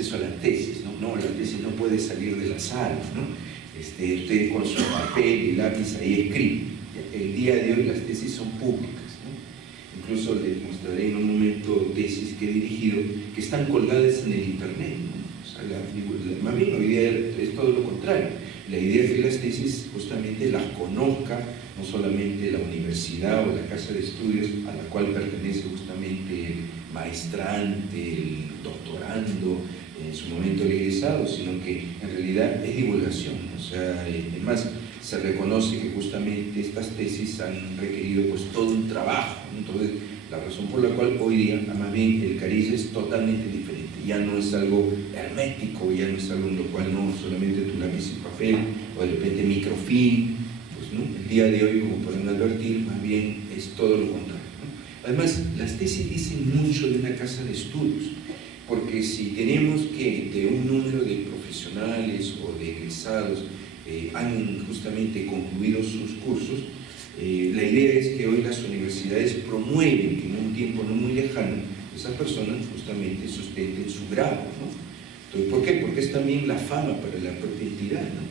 acceso a la tesis, ¿no? No, la tesis no puede salir de la sala, ¿no? Usted con su papel y lápiz ahí escribe. El día de hoy las tesis son públicas, ¿no? Incluso les mostraré en un momento tesis que he dirigido que están colgadas en el internet, ¿no? O sea, más bien hoy día es todo lo contrario. La idea es que las tesis justamente las conozca no solamente la universidad o la casa de estudios a la cual pertenece justamente el maestrante, el doctorando, en su momento el egresado, sino que en realidad es divulgación. O sea, además se reconoce que justamente estas tesis han requerido pues todo un trabajo. Entonces, la razón por la cual hoy día, más bien, el cariz es totalmente diferente. Ya no es algo hermético, ya no es algo en lo cual no solamente tu lápiz y papel, o de repente microfilm, pues, ¿no? El día de hoy, como pueden advertir, más bien es todo lo contrario, ¿no? Además, las tesis dicen mucho de una casa de estudios, porque si tenemos que de un número de profesionales o de egresados han justamente concluido sus cursos, la idea es que hoy las universidades promueven que en un tiempo no muy lejano esas personas justamente sustenten su grado, ¿no? Entonces, ¿por qué? Porque es también la fama para la propia entidad, ¿no?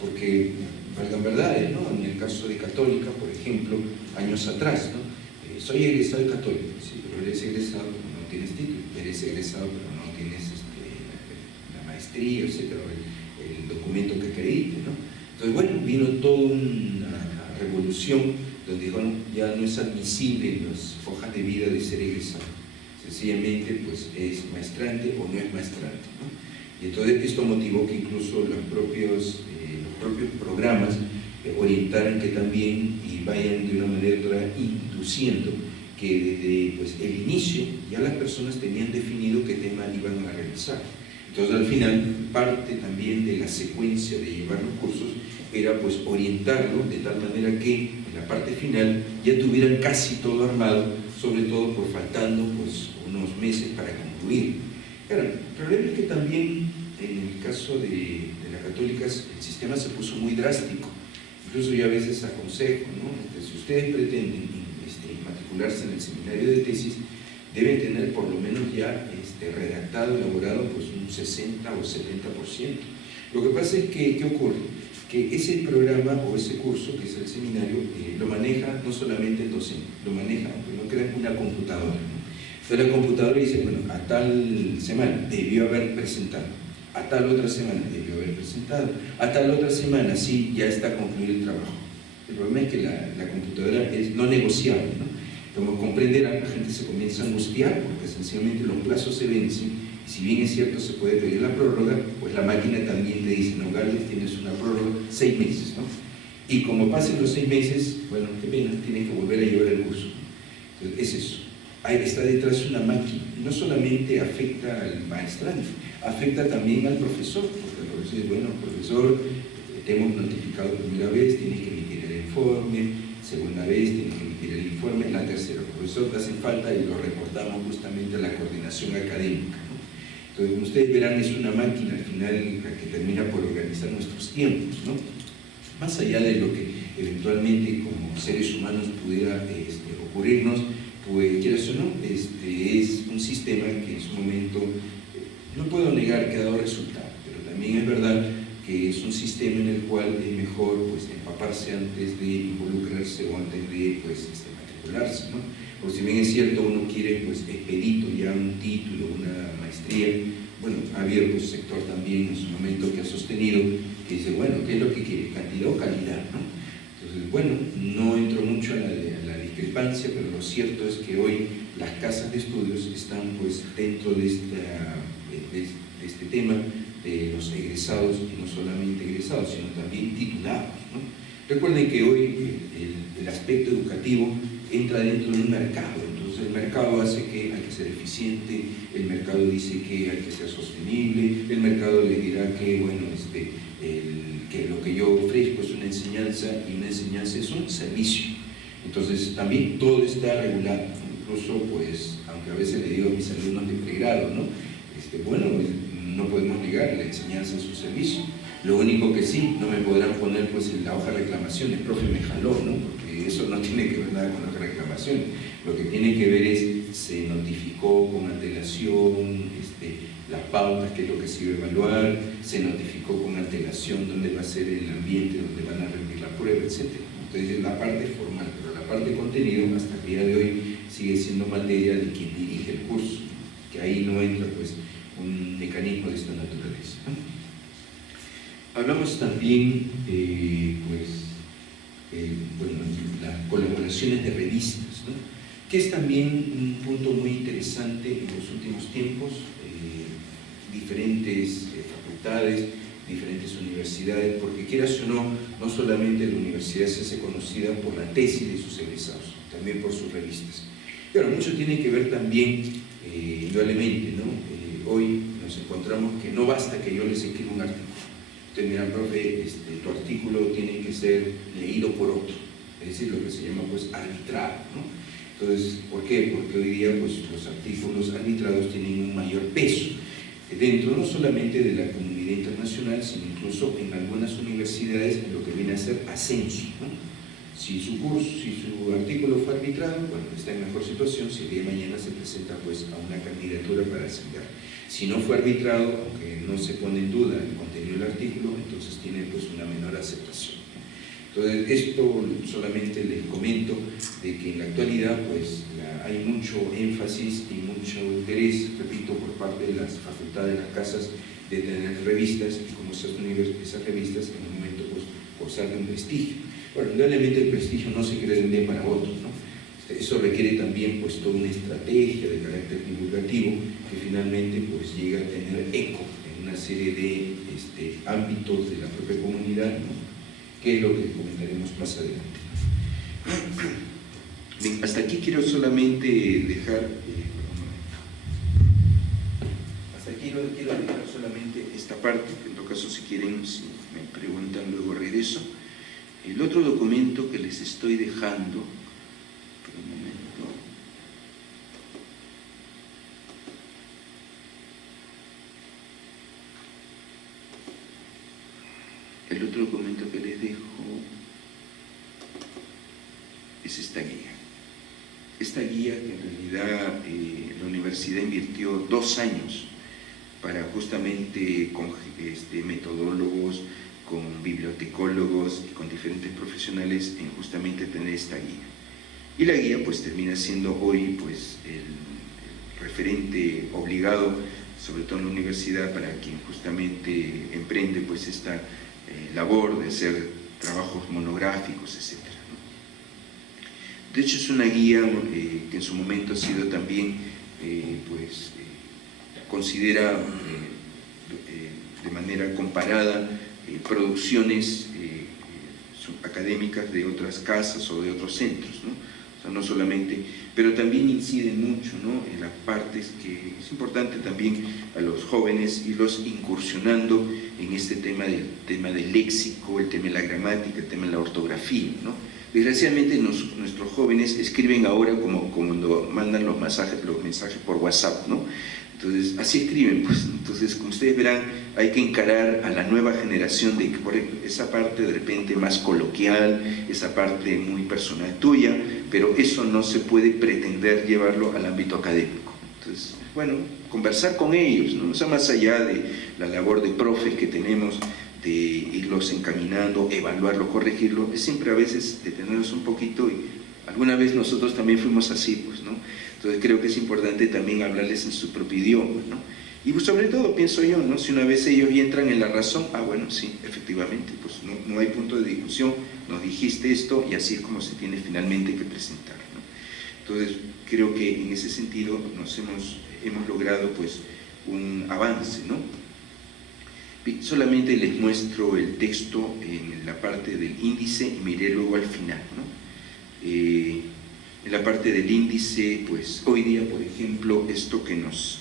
Porque, valgan verdades, ¿no? En el caso de Católica, por ejemplo, años atrás, ¿no? Soy egresado de Católica, sí, pero eres egresado pero no tienes título, eres egresado pero no tienes la maestría, etcétera, el documento que acredite, ¿no? Entonces, bueno, vino toda una revolución donde dijo, no, ya no es admisible en las hojas de vida de ser egresado, sencillamente pues es maestrante o no es maestrante, ¿no? Y entonces esto motivó que incluso los propios programas orientaran que también y vayan de una manera induciendo que desde pues, el inicio ya las personas tenían definido qué tema iban a realizar. Entonces al final parte también de la secuencia de llevar los cursos era pues orientarlo de tal manera que en la parte final ya tuvieran casi todo armado, sobre todo por faltando pues unos meses para concluir. Claro, el problema es que también en el caso de las católicas el sistema se puso muy drástico. Incluso yo a veces aconsejo, ¿no? Si ustedes pretenden matricularse en el seminario de tesis, deben tener por lo menos ya redactado, elaborado pues un 60 o 70%. Lo que pasa es que, ¿qué ocurre? Que ese programa o ese curso, que es el seminario, lo maneja no solamente el docente, lo maneja, aunque no crean, una computadora, ¿no? Entonces la computadora dice, bueno, a tal semana debió haber presentado, a tal otra semana debió haber presentado, a tal otra semana sí, ya está concluido el trabajo. El problema es que la computadora es no negociable, ¿no? Como comprenderán, la gente se comienza a angustiar porque sencillamente los plazos se vencen y si bien es cierto se puede pedir la prórroga, pues la máquina también te dice, no, Gales, tienes una prórroga 6 meses, ¿no? Y como pasen los 6 meses, bueno, qué pena, tienes que volver a llevar el curso. Entonces, es eso. Ahí está detrás una máquina. Y no solamente afecta al maestrante, afecta también al profesor, porque el profesor dice, bueno, profesor, te hemos notificado primera vez, tienes que emitir el informe, segunda vez tienes que emitir el informe, la tercera, profesor, te hace falta y lo reportamos justamente a la coordinación académica, ¿no? Entonces, como ustedes verán, es una máquina al final la que termina por organizar nuestros tiempos, ¿no? Más allá de lo que eventualmente como seres humanos pudiera ocurrirnos, pues quieras o no, es un sistema que en su momento, no puedo negar que ha dado resultado, pero también es verdad que es un sistema en el cual es mejor pues, empaparse antes de involucrarse o antes de pues, matricularse, ¿no? Porque si bien es cierto, uno quiere pues, expedito ya un título, una maestría, bueno, ha habido pues, sector también en su momento que ha sostenido, que dice, bueno, ¿qué es lo que quiere? ¿Cantidad o calidad, no? Entonces, bueno, no entro mucho a la discrepancia, pero lo cierto es que hoy las casas de estudios están pues, dentro de este tema de los egresados, y no solamente egresados, sino también titulados, ¿no? Recuerden que hoy el aspecto educativo entra dentro de un mercado, entonces el mercado hace que hay que ser eficiente, el mercado dice que hay que ser sostenible, el mercado le dirá que, bueno, que lo que yo ofrezco es una enseñanza y una enseñanza es un servicio. Entonces también todo está regulado, incluso pues, aunque a veces le digo a mis alumnos de pregrado, ¿no? Bueno, no podemos negar, la enseñanza es un servicio. Lo único que sí, no me podrán poner pues en la hoja de reclamaciones, profe me jaló, ¿no? Porque eso no tiene que ver nada con la hoja de reclamaciones. Lo que tiene que ver es, se notificó con antelación, las pautas, qué es lo que se iba a evaluar, se notificó con antelación dónde va a ser el ambiente, dónde van a rendir la prueba, etc. Entonces, la parte formal, pero la parte de contenido, hasta el día de hoy, sigue siendo materia de quien dirige el curso, que ahí no entra pues un mecanismo de esta naturaleza, ¿no? Hablamos también bueno, las colaboraciones de revistas, ¿no? Que es también un punto muy interesante en los últimos tiempos. Diferentes facultades, diferentes universidades, porque quieras o no, no solamente la universidad se hace conocida por la tesis de sus egresados, también por sus revistas. Pero mucho tiene que ver también, indudablemente, ¿no? Hoy nos encontramos que no basta que yo les escriba un artículo. Usted mira, profe, tu artículo tiene que ser leído por otro, es decir, lo que se llama pues arbitrado, ¿no? Entonces, ¿por qué? Porque hoy día pues, los artículos arbitrados tienen un mayor peso dentro no solamente de la comunidad internacional, sino incluso en algunas universidades en lo que viene a ser ascenso, ¿no? Si su artículo fue arbitrado, bueno, está en mejor situación, si el día de mañana se presenta pues a una candidatura para ascender. Si no fue arbitrado, aunque no se pone en duda el contenido del artículo, entonces tiene pues una menor aceptación. Entonces, esto solamente les comento de que en la actualidad pues hay mucho énfasis y mucho interés, repito, por parte de las facultades, de las casas, de tener revistas, y como esas revistas en un momento pues gozar de un prestigio. Bueno, indudablemente el prestigio no se crea de un día para otro, ¿no? Eso requiere también pues toda una estrategia de carácter divulgativo que finalmente pues llega a tener eco en una serie de ámbitos de la propia comunidad, ¿no? Que es lo que comentaremos más adelante. Bien, hasta aquí quiero solamente dejar solamente esta parte, que en todo caso si quieren, si me preguntan luego regreso. El otro documento que les estoy dejando, por un momento, el otro documento que les dejo es esta guía. Esta guía que en realidad la universidad invirtió 2 años para justamente con metodólogos, con bibliotecólogos y con diferentes profesionales en justamente tener esta guía. Y la guía pues termina siendo hoy pues el referente obligado, sobre todo en la universidad, para quien justamente emprende pues esta labor de hacer trabajos monográficos, etc. De hecho es una guía que en su momento ha sido también considera de manera comparada producciones académicas de otras casas o de otros centros, ¿no? O sea, no solamente, pero también incide mucho, ¿no?, en las partes que es importante también a los jóvenes irlos incursionando en este tema del léxico, el tema de la gramática, el tema de la ortografía, ¿no? Desgraciadamente nuestros jóvenes escriben ahora como cuando mandan los mensajes por WhatsApp, ¿no? Entonces, así escriben, pues. Entonces, como ustedes verán, hay que encarar a la nueva generación de que, por ejemplo, esa parte de repente más coloquial, esa parte muy personal tuya, pero eso no se puede pretender llevarlo al ámbito académico. Entonces, bueno, conversar con ellos, ¿no? O sea, más allá de la labor de profes que tenemos, de irlos encaminando, evaluarlo, corregirlo, es siempre a veces detenernos un poquito, y alguna vez nosotros también fuimos así, pues, ¿no? Entonces creo que es importante también hablarles en su propio idioma, ¿no? Y pues sobre todo pienso yo, ¿no?, si una vez ellos ya entran en la razón, bueno, sí, efectivamente, pues no hay punto de discusión, nos dijiste esto y así es como se tiene finalmente que presentar, ¿no? Entonces creo que en ese sentido hemos logrado pues un avance, ¿no? Solamente les muestro el texto en la parte del índice y me iré luego al final, ¿no? En la parte del índice, pues hoy día, por ejemplo, esto que nos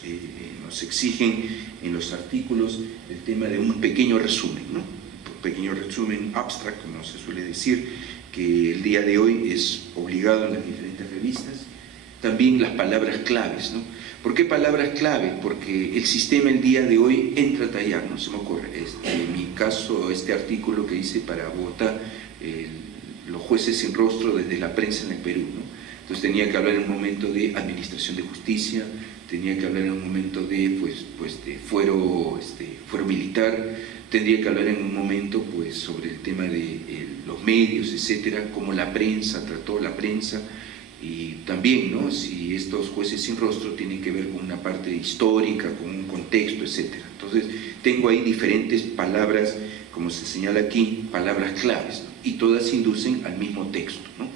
exigen en los artículos, el tema de un pequeño resumen, ¿no? Un pequeño resumen, abstract, como se suele decir, que el día de hoy es obligado en las diferentes revistas. También las palabras claves, ¿no? ¿Por qué palabras clave? Porque el sistema el día de hoy entra a tallar, ¿no? Se me ocurre, en mi caso, este artículo que hice para Bogotá, los jueces sin rostro desde la prensa en el Perú, ¿no? Entonces tenía que hablar en un momento de administración de justicia, tenía que hablar en un momento de, de fuero militar, tendría que hablar en un momento pues, sobre el tema de los medios, etcétera, cómo la prensa trató la prensa, y también, ¿no?, si estos jueces sin rostro tienen que ver con una parte histórica, con un contexto, etcétera. Entonces, tengo ahí diferentes palabras, como se señala aquí, palabras claves, ¿no?, y todas inducen al mismo texto, ¿no?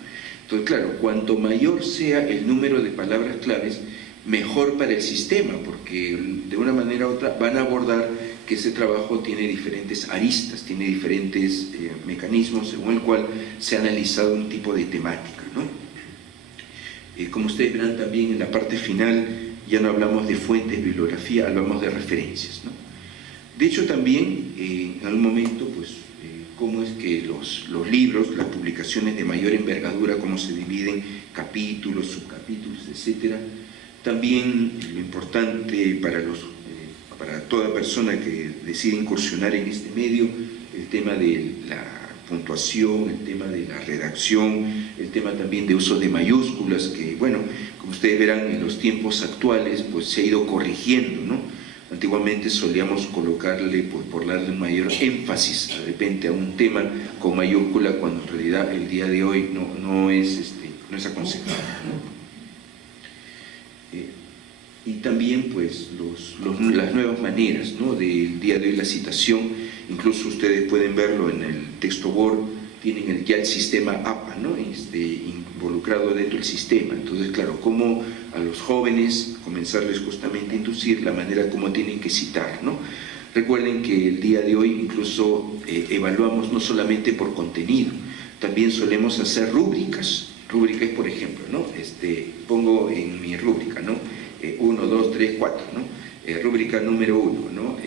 Entonces, claro, cuanto mayor sea el número de palabras claves, mejor para el sistema, porque de una manera u otra van a abordar que ese trabajo tiene diferentes aristas, tiene diferentes mecanismos según el cual se ha analizado un tipo de temática, ¿no? Como ustedes verán también en la parte final, ya no hablamos de fuentes, bibliografía, hablamos de referencias, ¿no? De hecho también, en algún momento, pues, cómo es que los libros, las publicaciones de mayor envergadura, cómo se dividen capítulos, subcapítulos, etcétera. También lo importante para toda persona que decide incursionar en este medio, el tema de la puntuación, el tema de la redacción, el tema también de uso de mayúsculas, que bueno, como ustedes verán en los tiempos actuales, pues se ha ido corrigiendo, ¿no? Antiguamente solíamos colocarle, pues, por darle un mayor énfasis de repente a un tema con mayúscula, cuando en realidad el día de hoy no es aconsejable, ¿no? Y también pues las nuevas maneras, ¿no?, del día de hoy, la citación, incluso ustedes pueden verlo en el texto Word, tienen ya el sistema APA, ¿no?, involucrado dentro del sistema. Entonces, claro, cómo a los jóvenes comenzarles justamente a inducir la manera como tienen que citar, ¿no? Recuerden que el día de hoy incluso evaluamos no solamente por contenido, también solemos hacer rúbricas. Rúbricas, por ejemplo, ¿no? Pongo en mi rúbrica, ¿no?, 1, 2, 3, 4, ¿no? Rúbrica número 1, ¿no?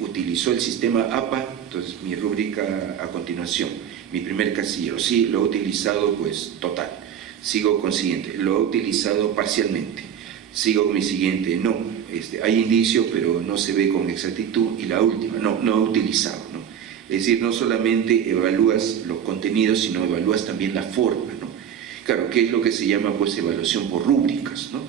Utilizó el sistema APA, entonces mi rúbrica a continuación, mi primer casillero, sí, lo he utilizado pues total. Sigo con siguiente, lo he utilizado parcialmente. Sigo con mi siguiente, no, hay indicio pero no se ve con exactitud, y la última, no he utilizado, ¿no? Es decir, no solamente evalúas los contenidos, sino evalúas también la forma, ¿no? Claro, ¿qué es lo que se llama pues evaluación por rúbricas, ¿no?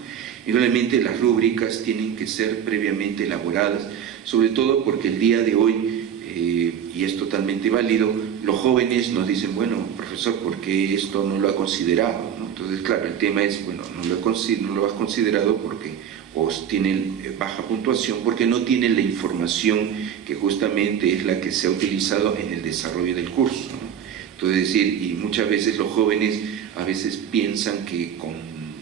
Y realmente las rúbricas tienen que ser previamente elaboradas, sobre todo porque el día de hoy, y es totalmente válido, los jóvenes nos dicen, bueno, profesor, ¿por qué esto no lo ha considerado?, ¿no? Entonces, claro, el tema es, bueno, no lo has considerado porque os tienen baja puntuación, porque no tienen la información que justamente es la que se ha utilizado en el desarrollo del curso, ¿no? Entonces, es decir, y muchas veces los jóvenes a veces piensan que con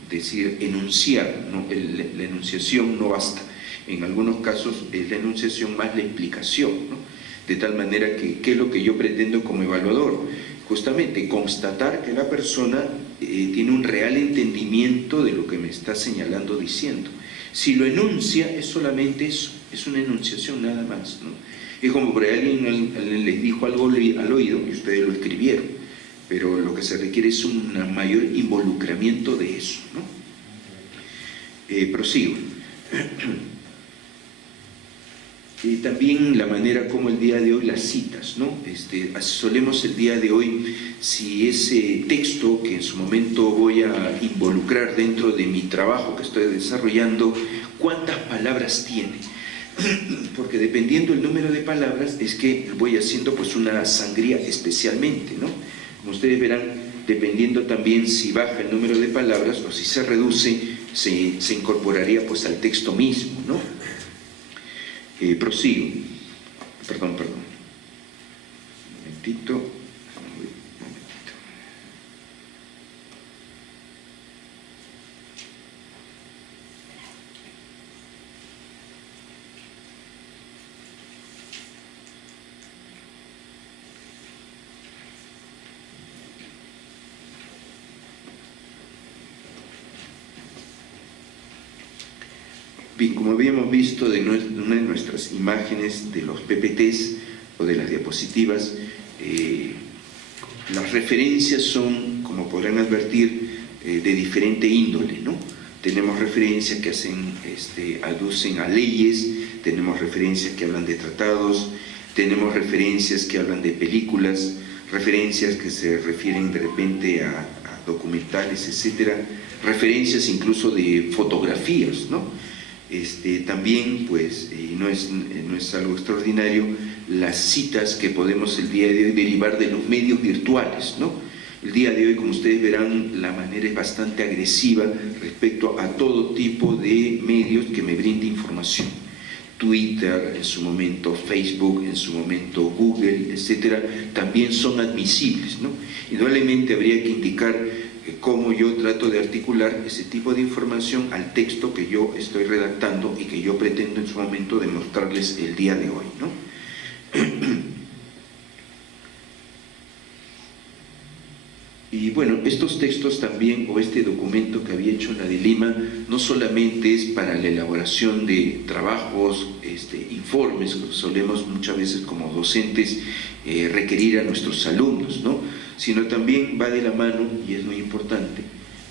decir enunciar, ¿no?, la enunciación no basta. En algunos casos es la enunciación más la explicación, ¿no? De tal manera que, ¿qué es lo que yo pretendo como evaluador? Justamente constatar que la persona tiene un real entendimiento de lo que me está señalando, diciendo. Si lo enuncia, es solamente eso, es una enunciación nada más, ¿no? Es como por ahí alguien les dijo algo al oído y ustedes lo escribieron, pero lo que se requiere es un mayor involucramiento de eso, ¿no? Prosigo. Y también la manera como el día de hoy las citas, ¿no? Solemos el día de hoy, si ese texto que en su momento voy a involucrar dentro de mi trabajo que estoy desarrollando, ¿cuántas palabras tiene? Porque dependiendo el número de palabras es que voy haciendo pues una sangría especialmente, ¿no? Como ustedes verán, dependiendo también si baja el número de palabras o si se reduce, se incorporaría pues al texto mismo, ¿no? Prosigo. Perdón. Un momentito. Bien, como habíamos visto de una de nuestras imágenes de los PPTs o de las diapositivas, las referencias son, como podrán advertir, de diferente índole, ¿no? Tenemos referencias que aducen a leyes, tenemos referencias que hablan de tratados, tenemos referencias que hablan de películas, referencias que se refieren de repente a documentales, etcétera, referencias incluso de fotografías, ¿no? También, pues, y no es algo extraordinario, las citas que podemos el día de hoy derivar de los medios virtuales, ¿no? El día de hoy, como ustedes verán, la manera es bastante agresiva respecto a todo tipo de medios que me brinde información. Twitter, en su momento Facebook, en su momento Google, etcétera, también son admisibles, ¿no? Indudablemente habría que indicar cómo yo trato de articular ese tipo de información al texto que yo estoy redactando y que yo pretendo en su momento demostrarles el día de hoy, ¿no? Y bueno, estos textos también, o este documento que había hecho en la de Lima, no solamente es para la elaboración de trabajos, informes, que solemos muchas veces como docentes requerir a nuestros alumnos, ¿no? Sino también va de la mano, y es muy importante,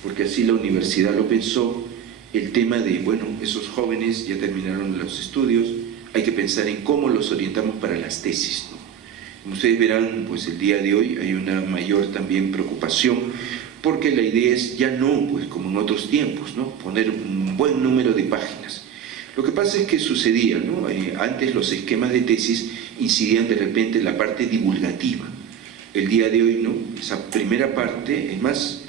porque así la universidad lo pensó, el tema de, bueno, esos jóvenes ya terminaron los estudios, hay que pensar en cómo los orientamos para las tesis, ¿no? Como ustedes verán, pues el día de hoy hay una mayor también preocupación, porque la idea es ya no, pues como en otros tiempos, ¿no? Poner un buen número de páginas. Lo que pasa es que sucedía, ¿no? Antes los esquemas de tesis incidían de repente en la parte divulgativa. El día de hoy, ¿no? Esa primera parte, es más,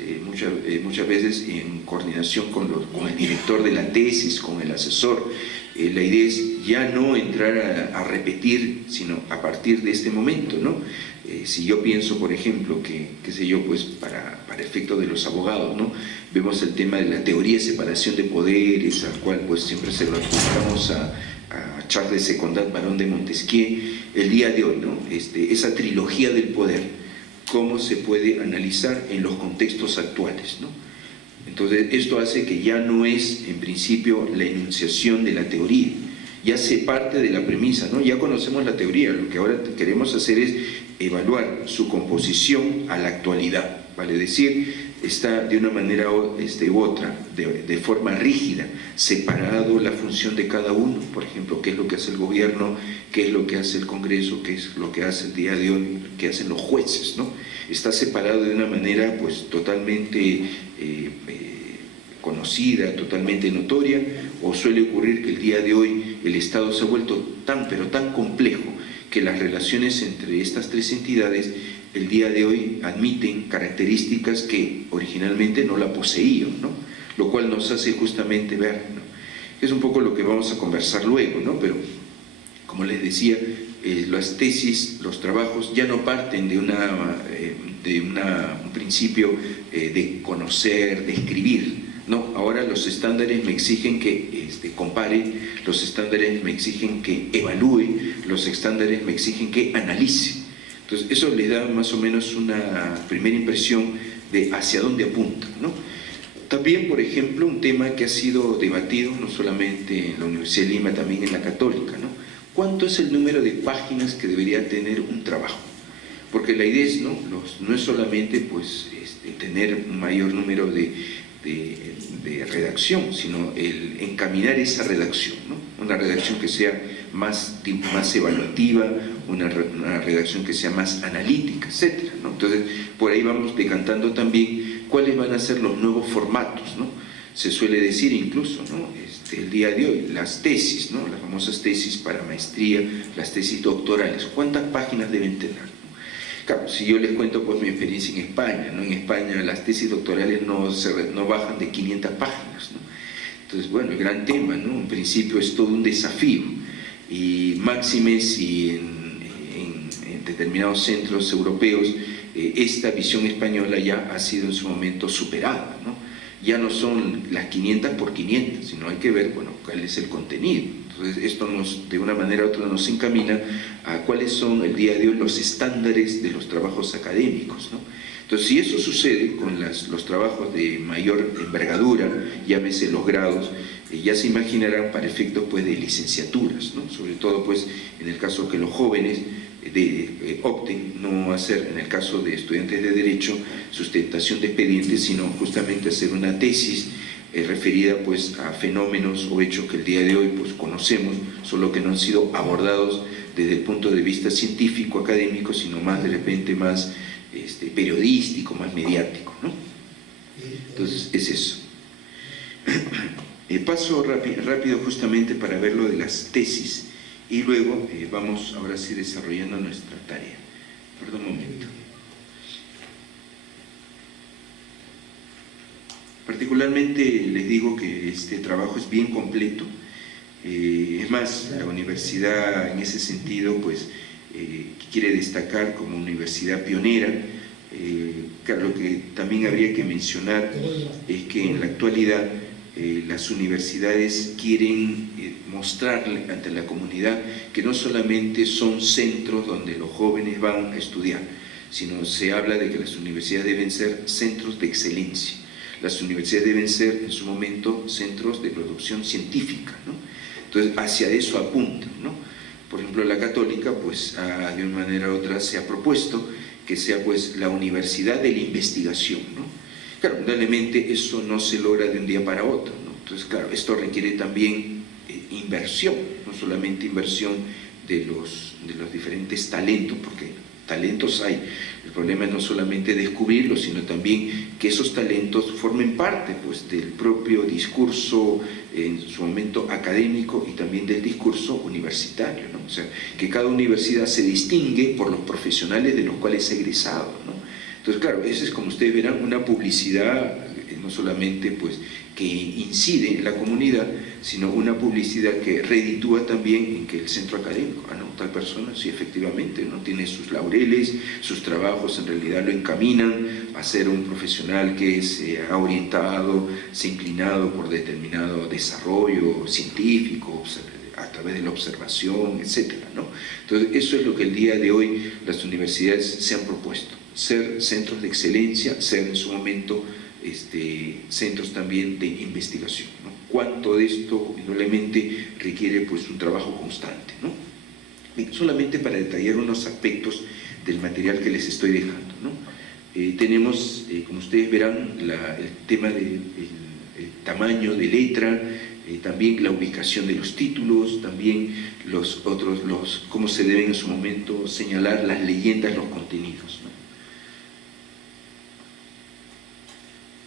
muchas veces en coordinación con el director de la tesis, con el asesor, la idea es ya no entrar a repetir, sino a partir de este momento, ¿no? Si yo pienso, por ejemplo, qué sé yo, pues para efecto de los abogados, ¿no? Vemos el tema de la teoría de separación de poderes, al cual pues siempre se lo adjudicamos a Charles de Secondat, barón de Montesquieu. El día de hoy, ¿no? Esa trilogía del poder, cómo se puede analizar en los contextos actuales, ¿no? Entonces, esto hace que ya no es, en principio, la enunciación de la teoría, ya se parte de la premisa, ¿no? Ya conocemos la teoría, lo que ahora queremos hacer es evaluar su composición a la actualidad, vale decir, está de una manera u otra, de forma rígida, separado la función de cada uno, por ejemplo, qué es lo que hace el gobierno, qué es lo que hace el Congreso, qué es lo que hace el día de hoy, qué hacen los jueces, ¿no? Está separado de una manera pues totalmente conocida, totalmente notoria, o suele ocurrir que el día de hoy el Estado se ha vuelto tan, pero tan complejo que las relaciones entre estas tres entidades el día de hoy admiten características que originalmente no la poseían, ¿no? Lo cual nos hace justamente ver, ¿no? Es un poco lo que vamos a conversar luego, ¿no? Pero, como les decía, las tesis, los trabajos ya no parten de un principio de conocer, de escribir, ¿no? Ahora los estándares me exigen que compare, los estándares me exigen que evalúe, los estándares me exigen que analice. Entonces, eso les da más o menos una primera impresión de hacia dónde apunta, ¿no? También, por ejemplo, un tema que ha sido debatido no solamente en la Universidad de Lima, también en la Católica, ¿no? ¿Cuánto es el número de páginas que debería tener un trabajo? Porque la idea es, no es solamente pues, tener un mayor número de redacción, sino el encaminar esa redacción, ¿no? Una redacción que sea más evaluativa, una redacción que sea más analítica, etc., ¿no? Entonces, por ahí vamos decantando también cuáles van a ser los nuevos formatos, ¿no? Se suele decir incluso, ¿no? El día de hoy, las tesis, ¿no? Las famosas tesis para maestría, las tesis doctorales, ¿cuántas páginas deben tener? Claro, si yo les cuento pues mi experiencia en España, ¿no? En España las tesis doctorales no bajan de 500 páginas, ¿no? Entonces, bueno, el gran tema, ¿no? En principio es todo un desafío, y máxime si en determinados centros europeos esta visión española ya ha sido en su momento superada, ¿no? Ya no son las 500 por 500, sino hay que ver, bueno, cuál es el contenido. Entonces, esto de una manera u otra nos encamina a cuáles son el día de hoy los estándares de los trabajos académicos, ¿no? Entonces, si eso sucede con los trabajos de mayor envergadura, llámese los grados, ya se imaginarán para efectos pues, de licenciaturas, ¿no? Sobre todo pues, en el caso que los jóvenes opten no hacer, en el caso de estudiantes de Derecho, sustentación de expedientes, sino justamente hacer una tesis referida pues, a fenómenos o hechos que el día de hoy pues, conocemos, solo que no han sido abordados desde el punto de vista científico, académico, sino más de repente más periodístico, más mediático, ¿no? Entonces es eso. Paso rápido justamente para ver lo de las tesis y luego vamos ahora sí desarrollando nuestra tarea. Perdón un momento. Particularmente les digo que este trabajo es bien completo. Es más, la universidad en ese sentido pues quiere destacar como universidad pionera. Claro, lo que también habría que mencionar es que en la actualidad las universidades quieren mostrarle ante la comunidad que no solamente son centros donde los jóvenes van a estudiar, sino se habla de que las universidades deben ser centros de excelencia. Las universidades deben ser en su momento centros de producción científica, ¿no? Entonces hacia eso apuntan, ¿no? Por ejemplo, la Católica pues de una manera u otra se ha propuesto que sea pues la universidad de la investigación, ¿no? Claro, indudablemente eso no se logra de un día para otro, ¿no? Entonces, claro, esto requiere también inversión, no solamente inversión de los diferentes talentos, porque talentos hay. El problema es no solamente descubrirlos, sino también que esos talentos formen parte pues, del propio discurso, en su momento académico, y también del discurso universitario, ¿no? O sea, que cada universidad se distingue por los profesionales de los cuales ha egresado, ¿no? Entonces, claro, esa es, como ustedes verán, una publicidad no solamente pues, que incide en la comunidad, sino una publicidad que reditúa también en que el centro académico, ¿no? Tal persona, sí, efectivamente, ¿no? Tiene sus laureles, sus trabajos en realidad lo encaminan a ser un profesional que se ha orientado, se ha inclinado por determinado desarrollo científico, a través de la observación, etcétera, ¿no? Entonces, eso es lo que el día de hoy las universidades se han propuesto, ser centros de excelencia, ser en su momento centros también de investigación, ¿no? Cuánto de esto indudablemente requiere pues un trabajo constante, ¿no? Bien, solamente para detallar unos aspectos del material que les estoy dejando, ¿no? Tenemos, como ustedes verán, el tema del tamaño de letra, también la ubicación de los títulos, también cómo se deben en su momento señalar las leyendas, los contenidos, ¿no?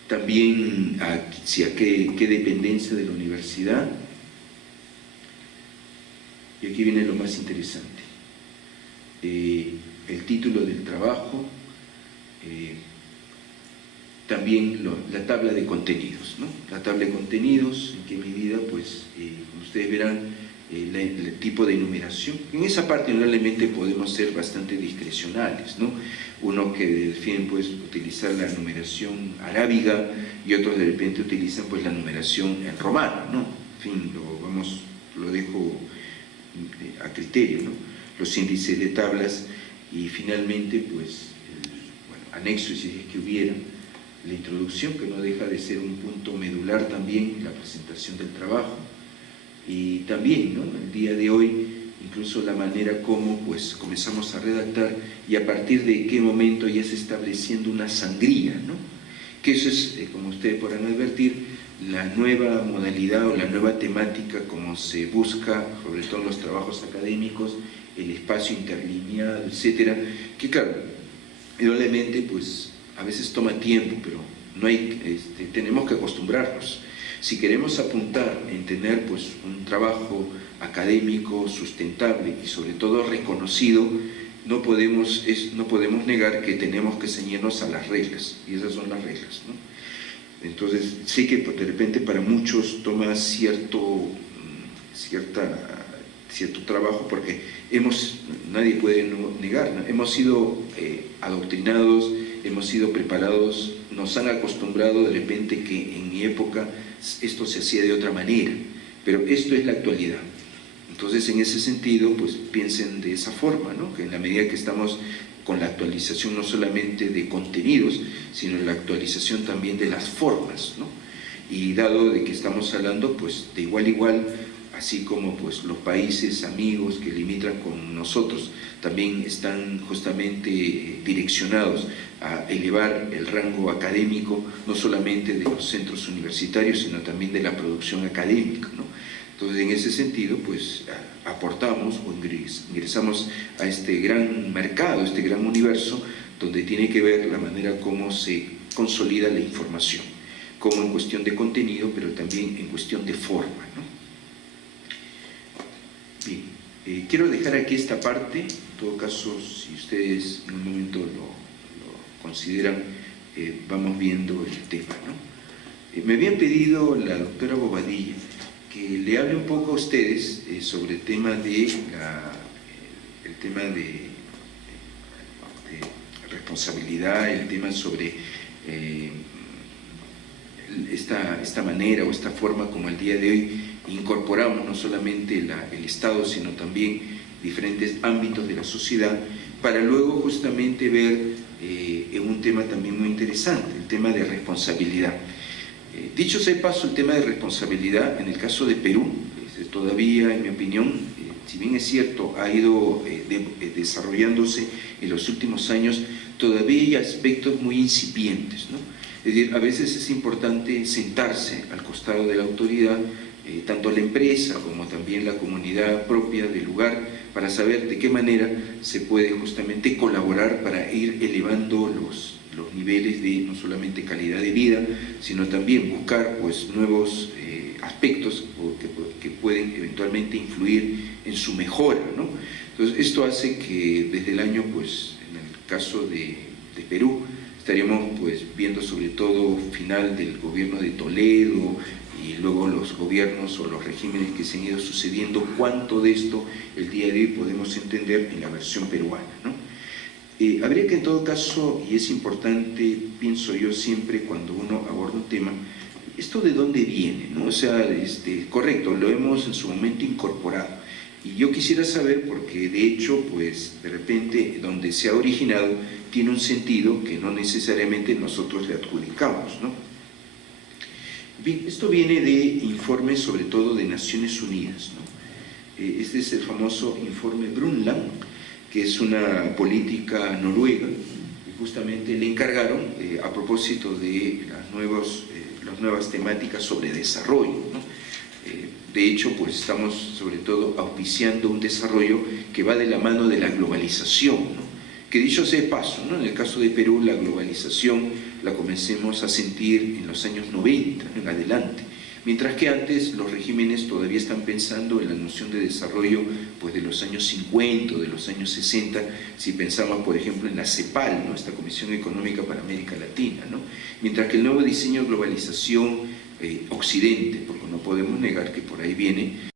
También hacia qué dependencia de la universidad. Y aquí viene lo más interesante. El título del trabajo, también la tabla de contenidos, ¿no? La tabla de contenidos, en qué medida, pues, como ustedes verán, el tipo de enumeración. En esa parte, normalmente podemos ser bastante discrecionales, ¿no? Uno que defiende pues, utilizar la numeración arábiga y otros de repente utilizan pues, la numeración en romano, ¿no? En fin, lo dejo a criterio, ¿no? Los índices de tablas y finalmente, pues, anexo, si es que hubiera, la introducción, que no deja de ser un punto medular también en la presentación del trabajo. Y también, ¿no? El día de hoy, incluso la manera como pues, comenzamos a redactar y a partir de qué momento ya se está estableciendo una sangría, ¿no? Que eso es, como ustedes podrán advertir, la nueva modalidad o la nueva temática como se busca, sobre todo en los trabajos académicos, el espacio interlineal, etcétera, que claro, indudablemente pues a veces toma tiempo, pero no hay, tenemos que acostumbrarnos. Si queremos apuntar en tener pues, un trabajo académico sustentable y sobre todo reconocido, no podemos negar que tenemos que ceñirnos a las reglas, y esas son las reglas, ¿no? Entonces, sé que de repente para muchos toma cierto trabajo, porque nadie puede negar, ¿no? Hemos sido adoctrinados, hemos sido preparados, nos han acostumbrado de repente que en mi época esto se hacía de otra manera, pero esto es la actualidad. Entonces, en ese sentido, pues piensen de esa forma, ¿no? Que en la medida que estamos con la actualización no solamente de contenidos, sino la actualización también de las formas, ¿no? Y dado de que estamos hablando, pues, de igual a igual, así como pues, los países amigos que limitan con nosotros también están justamente direccionados a elevar el rango académico, no solamente de los centros universitarios, sino también de la producción académica, ¿no? Entonces, en ese sentido, pues aportamos o ingresamos a este gran mercado, este gran universo, donde tiene que ver la manera como se consolida la información, como en cuestión de contenido, pero también en cuestión de forma, ¿no? Bien, quiero dejar aquí esta parte. En todo caso, si ustedes en un momento lo consideran, vamos viendo el tema, ¿no? Me habían pedido la doctora Bobadilla que le hable un poco a ustedes sobre el tema de responsabilidad, el tema sobre esta manera o esta forma como el día de hoy incorporamos no solamente el Estado, sino también diferentes ámbitos de la sociedad, para luego justamente ver un tema también muy interesante, el tema de responsabilidad. Dicho sea de paso, el tema de responsabilidad en el caso de Perú, todavía, en mi opinión, si bien es cierto, ha ido desarrollándose en los últimos años, todavía hay aspectos muy incipientes, ¿no? Es decir, a veces es importante sentarse al costado de la autoridad, tanto la empresa como también la comunidad propia del lugar, para saber de qué manera se puede justamente colaborar para ir elevando los niveles de no solamente calidad de vida, sino también buscar pues nuevos aspectos que pueden eventualmente influir en su mejora, ¿no? Entonces esto hace que desde el año, pues en el caso de Perú, estaríamos pues viendo sobre todo final del gobierno de Toledo y luego los gobiernos o los regímenes que se han ido sucediendo, cuánto de esto el día de hoy podemos entender en la versión peruana, ¿no? Habría que en todo caso, y es importante, pienso yo siempre cuando uno aborda un tema, ¿esto de dónde viene, no? O sea, correcto, lo hemos en su momento incorporado. Y yo quisiera saber, porque de hecho, pues de repente, donde se ha originado, tiene un sentido que no necesariamente nosotros le adjudicamos, ¿no? Bien, esto viene de informes sobre todo de Naciones Unidas, ¿no? Este es el famoso informe Brundtland, que es una política noruega, y justamente le encargaron, a propósito de las nuevas temáticas sobre desarrollo, ¿no? De hecho, pues estamos sobre todo auspiciando un desarrollo que va de la mano de la globalización, ¿no? Que dicho sea de paso, ¿no? En el caso de Perú, la globalización la comencemos a sentir en los años 90, en adelante. Mientras que antes los regímenes todavía están pensando en la noción de desarrollo pues de los años 50 o de los años 60, si pensamos por ejemplo en la CEPAL, ¿no? Esta Comisión Económica para América Latina, ¿no? Mientras que el nuevo diseño de globalización Occidente, porque no podemos negar que por ahí viene,